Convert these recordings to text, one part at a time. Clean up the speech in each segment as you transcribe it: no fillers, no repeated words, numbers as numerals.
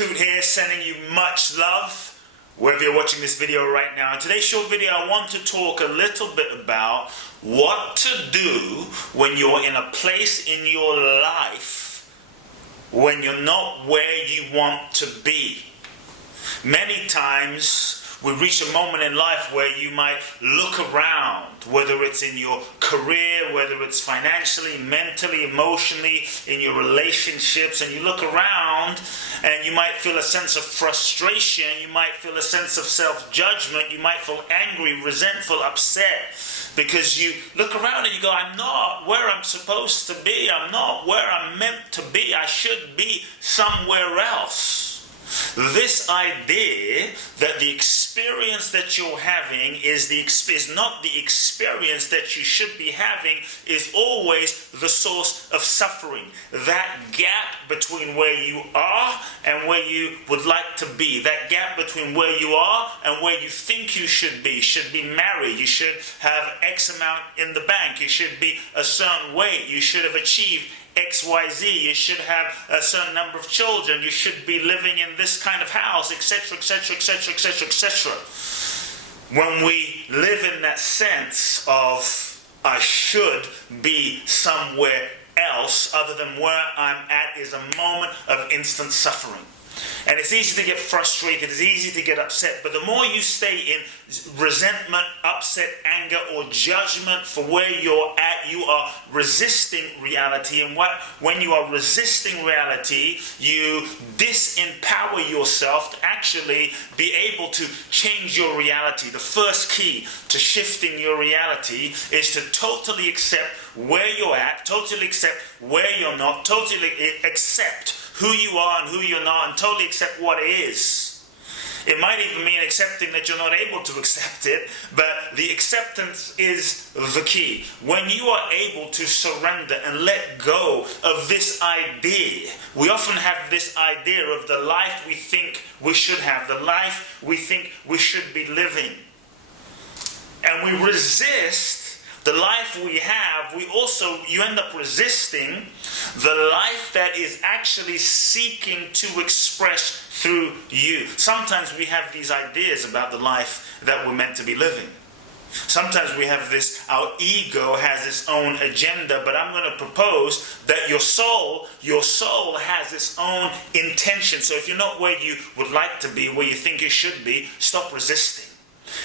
Kute here, sending you much love wherever you're watching this video right now. In today's short video, I want to talk a little bit about what to do when you're in a place in your life when you're not where you want to be. Many times we reach a moment in life where you might look around, whether it's in your career, whether it's financially, mentally, emotionally, in your relationships, and you look around and you might feel a sense of frustration, you might feel a sense of self-judgment, you might feel angry, resentful, upset, because you look around and you go, I'm not where I'm supposed to be, I'm not where I'm meant to be, I should be somewhere else. This idea that the experience that you're having is not the experience that you should be having is always the source of suffering. That gap between where you are and where you would like to be, that gap between where you are and where you think you should be married, you should have X amount in the bank, you should be a certain weight, you should have achieved XYZ, you should have a certain number of children, you should be living in this kind of house, etc., etc., etc., etc., etc. When we live in that sense of I should be somewhere else other than where I'm at is a moment of instant suffering. And it's easy to get frustrated, it's easy to get upset, but the more you stay in resentment, upset, anger, or judgment for where you're at, you are resisting reality. And when you are resisting reality, you disempower yourself to actually be able to change your reality. The first key to shifting your reality is to totally accept where you're at, totally accept where you're not, totally accept who you are and who you're not, and totally accept what is. It might even mean accepting that you're not able to accept it, but the acceptance is the key. When you are able to surrender and let go of this idea, we often have this idea of the life we think we should have, the life we think we should be living. And we resist the life we have. You end up resisting the life that is actually seeking to express through you. Sometimes we have these ideas about the life that we're meant to be living. Sometimes we have this, our ego has its own agenda, but I'm going to propose that your soul has its own intention. So if you're not where you would like to be, where you think you should be, stop resisting.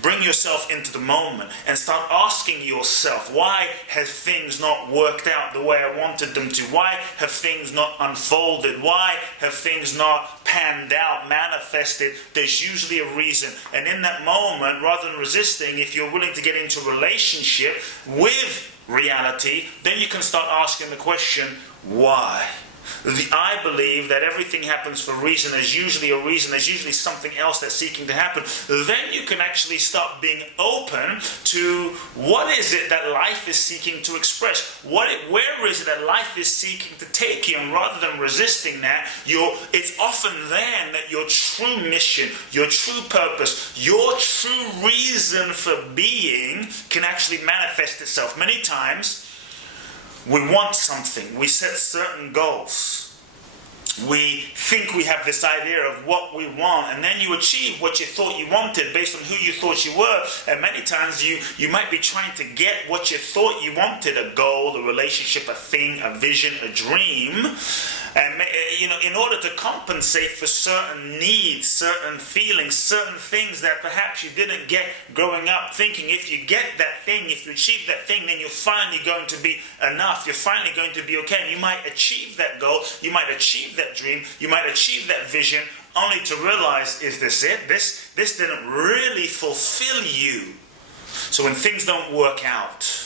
Bring yourself into the moment and start asking yourself, why have things not worked out the way I wanted them to? Why have things not unfolded? Why have things not panned out, manifested? There's usually a reason. And in that moment, rather than resisting, if you're willing to get into a relationship with reality, then you can start asking the question, why? I believe that everything happens for a reason. There's usually a reason. There's usually something else that's seeking to happen. Then you can actually start being open to what is it that life is seeking to express. Where is it that life is seeking to take you? And rather than resisting that, it's often then that your true mission, your true purpose, your true reason for being can actually manifest itself. Many times, we want something, we set certain goals. We think we have this idea of what we want, and then you achieve what you thought you wanted based on who you thought you were. And many times you might be trying to get what you thought you wanted, a goal, a relationship, a thing, a vision, a dream. And in order to compensate for certain needs, certain feelings, certain things that perhaps you didn't get growing up, thinking if you get that thing, if you achieve that thing, then you're finally going to be enough. You're finally going to be okay. And you might achieve that goal. You might achieve that dream. You might achieve that vision, only to realize, is this it? This didn't really fulfill you. So when things don't work out,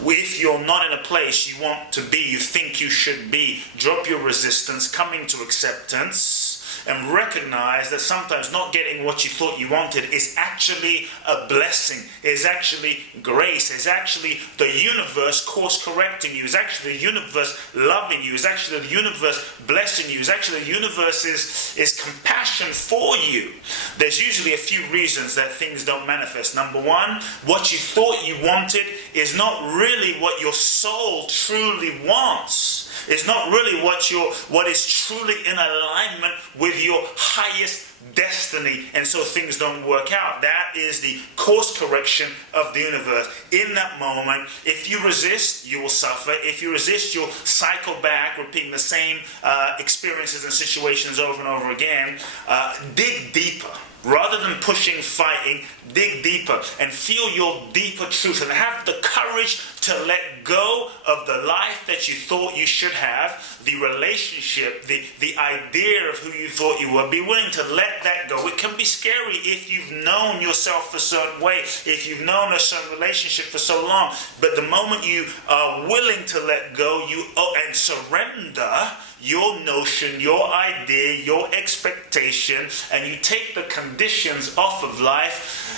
if you're not in a place you want to be, you think you should be, drop your resistance, come into acceptance, and recognize that sometimes not getting what you thought you wanted is actually a blessing, is actually grace, is actually the universe course correcting you, is actually the universe loving you, is actually the universe blessing you, is actually the universe is compassion for you. There's usually a few reasons that things don't manifest. Number one, what you thought you wanted is not really what your soul truly wants. It's not really what is truly in alignment with your highest destiny, and so things don't work out. That is the course correction of the universe. In that moment, if you resist, you will suffer. If you resist, you'll cycle back, repeating the same experiences and situations over and over again. Dig deeper. Rather than pushing, fighting, dig deeper and feel your deeper truth and have the courage to let go of the life that you thought you should have, the relationship, the idea of who you thought you were. Be willing to let that go. It can be scary if you've known yourself a certain way, if you've known a certain relationship for so long. But the moment you are willing to let go and surrender your notion, your idea, your expectation, and you take the conditions off of life,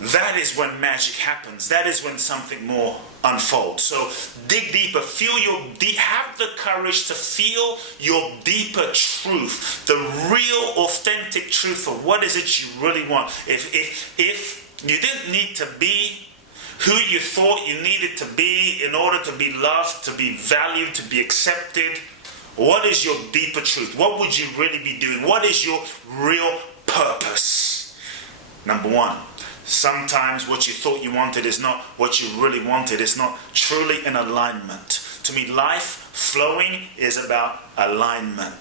that is when magic happens. That is when something more unfolds. So dig deeper, have the courage to feel your deeper truth, the real authentic truth of what is it you really want. If you didn't need to be who you thought you needed to be in order to be loved, to be valued, to be accepted, what is your deeper truth? What would you really be doing? What is your real purpose? Number one, sometimes what you thought you wanted is not what you really wanted. It's not truly in alignment. To me, life flowing is about alignment.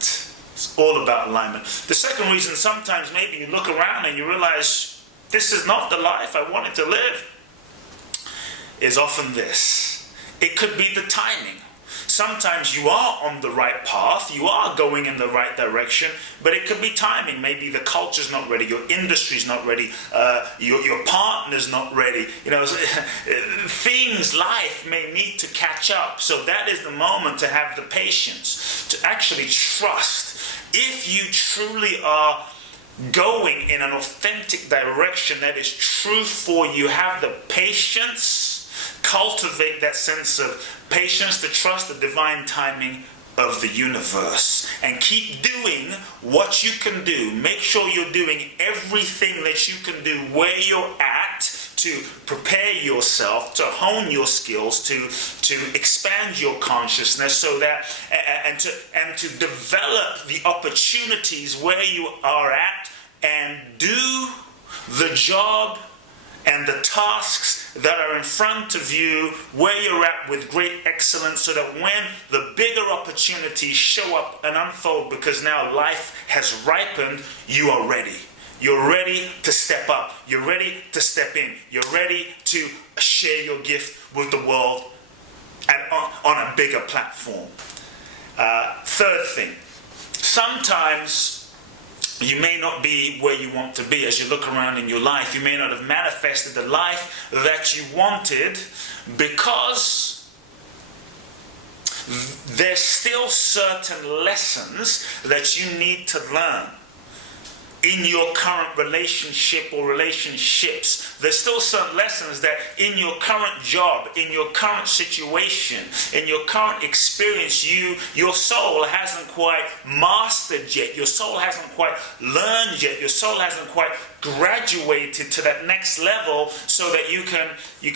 It's all about alignment. The second reason, sometimes maybe you look around and you realize this is not the life I wanted to live, is often this. It could be the timing. Sometimes you are on the right path, you are going in the right direction, but it could be timing. Maybe the culture's not ready, your industry's not ready, your partner's not ready. Life may need to catch up. So that is the moment to have the patience, to actually trust. If you truly are going in an authentic direction that is true for you, have the patience. Cultivate that sense of patience to trust the divine timing of the universe and keep doing what you can do. Make sure you're doing everything that you can do where you're at to prepare yourself, to hone your skills, to expand your consciousness, so that and to develop the opportunities where you are at and do the job and the tasks that are in front of you where you're at with great excellence, so that when the bigger opportunities show up and unfold, because now life has ripened, you are ready. You're ready to step up. You're ready to step in. You're ready to share your gift with the world and on a bigger platform. Third thing, sometimes you may not be where you want to be. As you look around in your life, you may not have manifested the life that you wanted because there's still certain lessons that you need to learn in your current relationship or relationships. There's still certain lessons that in your current job, in your current situation, in your current experience, your soul hasn't quite mastered yet. Your soul hasn't quite learned yet. Your soul hasn't quite graduated to that next level, so that you can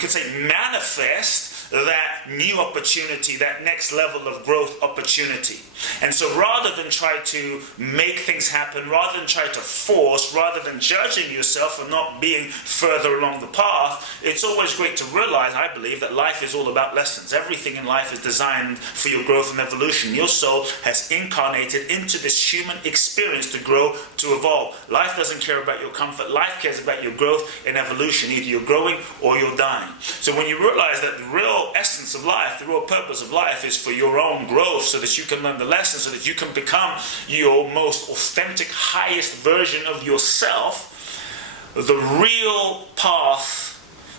say manifest that new opportunity, that next level of growth opportunity. And so rather than try to make things happen, rather than try to force, rather than judging yourself for not being further along the path, it's always great to realize, I believe, that life is all about lessons. Everything in life is designed for your growth and evolution. Your soul has incarnated into this human experience to grow, to evolve. Life doesn't care about your comfort. Life cares about your growth and evolution. Either you're growing or you're dying. So when you realize that the real essence of life, the real purpose of life is for your own growth, so that you can learn the lessons, so that you can become your most authentic, highest version of yourself, the real path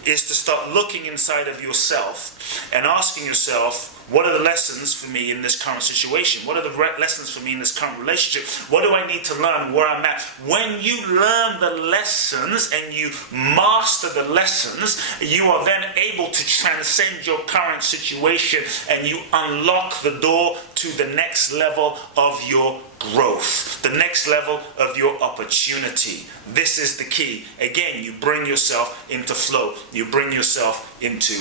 is to start looking inside of yourself and asking yourself, what are the lessons for me in this current situation? What are the lessons for me in this current relationship? What do I need to learn where I'm at? When you learn the lessons and you master the lessons, you are then able to transcend your current situation, and you unlock the door to the next level of your growth, the next level of your opportunity. This is the key. Again, you bring yourself into flow. You bring yourself into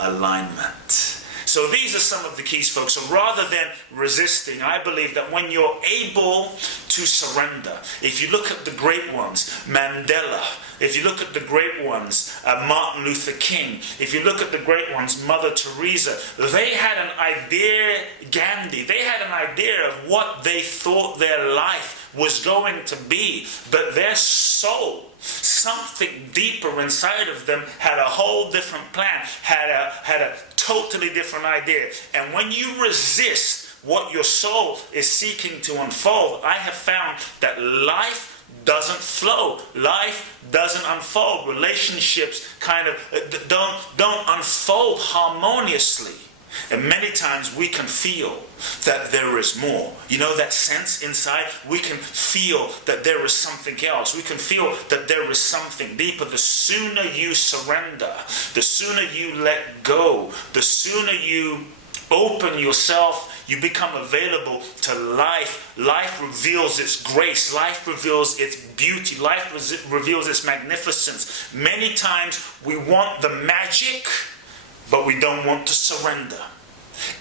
alignment. So these are some of the keys, folks. So rather than resisting, I believe that when you're able to surrender, if you look at the great ones, Mandela, if you look at the great ones, Martin Luther King, if you look at the great ones, Mother Teresa, they had an idea, Gandhi, they had an idea of what they thought their life was going to be, but their soul, something deeper inside of them, had a whole different plan, had a totally different idea. And when you resist what your soul is seeking to unfold, I have found that life doesn't flow. Life doesn't unfold. Relationships kind of don't unfold harmoniously. And many times we can feel that there is more. You know that sense inside? We can feel that there is something else. We can feel that there is something deeper. The sooner you surrender, the sooner you let go, the sooner you open yourself, you become available to life. Life reveals its grace. Life reveals its beauty. Life reveals its magnificence. Many times we want the magic, but we don't want to surrender.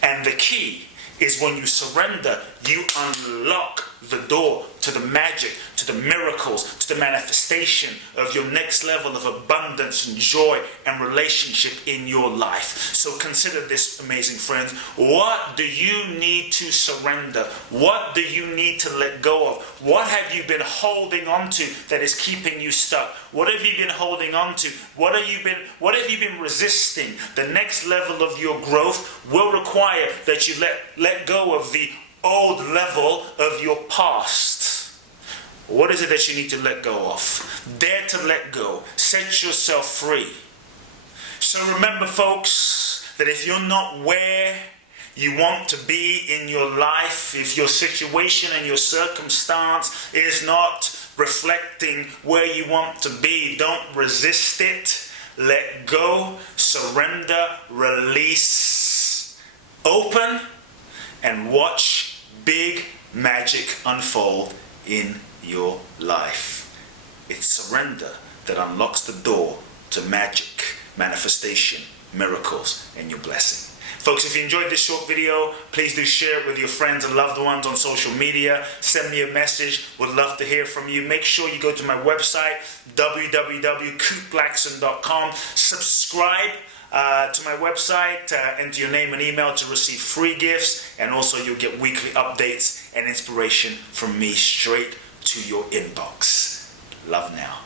And the key is when you surrender, you unlock the door to the magic, to the miracles, to the manifestation of your next level of abundance and joy and relationship in your life. So consider this, amazing friends. What do you need to surrender? What do you need to let go of? What have you been holding on to that is keeping you stuck? What have you been holding on to? What have you been resisting? The next level of your growth will require that you let go of the old level of your past. What is it that you need to let go of? Dare to let go. Set yourself free. So remember, folks, that if you're not where you want to be in your life, if your situation and your circumstance is not reflecting where you want to be, don't resist it. Let go, surrender, release, open, and watch big magic unfold in your life. It's surrender that unlocks the door to magic, manifestation, miracles, and your blessing. Folks, if you enjoyed this short video, please do share it with your friends and loved ones on social media. Send me a message. Would love to hear from you. Make sure you go to my website, www.kuteblackson.com. Subscribe to my website, enter your name and email to receive free gifts, and also you'll get weekly updates and inspiration from me straight to your inbox. Love now.